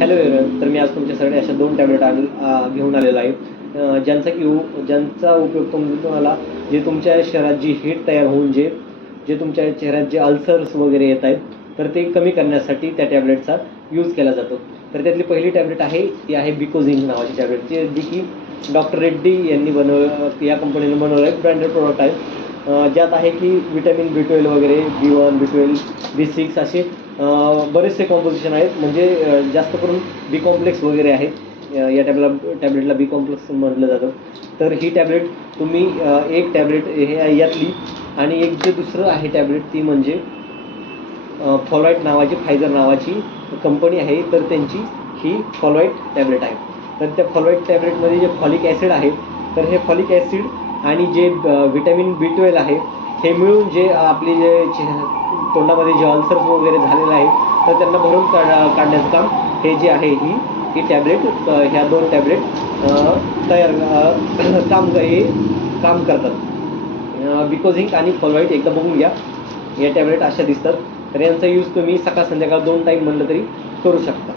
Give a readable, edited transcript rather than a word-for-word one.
Hello everyone, तर मी आज तुमच्यासाठी अशा 2 टॅबलेट घेऊन आलेलो आहे. ज्यांचा उपयोग तुम्हाला जे तुमच्या शरीरात जी हीट तयार होऊन जे जे तुमच्या चेहऱ्यात जे अल्सर्स वगैरे येत आहेत, तर ते कमी करण्यासाठी त्या टॅबलेटचा यूज केला जातो. तर त्यातली पहिली टॅबलेट आहे ती आहे बिकोझिंग नावाची टॅबलेट, जी की डॉक्टर रेड्डी यांनी या कंपनीने बनवलं आहे. ब्रँडेड प्रॉडक्ट आहे. ज्यात आहे की विटॅमिन B12 वगैरे, B1, B12, B6 असे बरेचसे कॉम्पोजिशन आहेत. म्हणजे जास्त करून बी कॉम्प्लेक्स वगैरे आहेत. या टॅबलेटला बी कॉम्प्लेक्स म्हटलं जातं. तर ही टॅबलेट तुम्ही एक टॅबलेट हे यातली आणि एक जे दुसरं आहे टॅबलेट ती म्हणजे फॉलोइट नावाची, फायझर नावाची कंपनी आहे. तर त्यांची ही फॉलोइट टॅबलेट आहे. तर त्या फॉलोइट टॅबलेटमध्ये जे फॉलिक ॲसिड आहे, तर हे फॉलिक ॲसिड आणि जे व्हिटॅमिन B12 आहे, हे मिळून जे आपली तोंडामध्ये जे अल्सर्स वगैरे झालेलं आहे, तर त्यांना भरून काढण्याचं काम हे जे आहे ही टॅबलेट, ह्या 2 टॅबलेट तयार काम करतात. बिकोझिंग आणि फॉलोइट एकदा बघून घ्या. या टॅबलेट अशा दिसतात. तर यांचा यूज तुम्ही सकाळ संध्याकाळ 2 टाईम म्हणलं तरी करू शकता.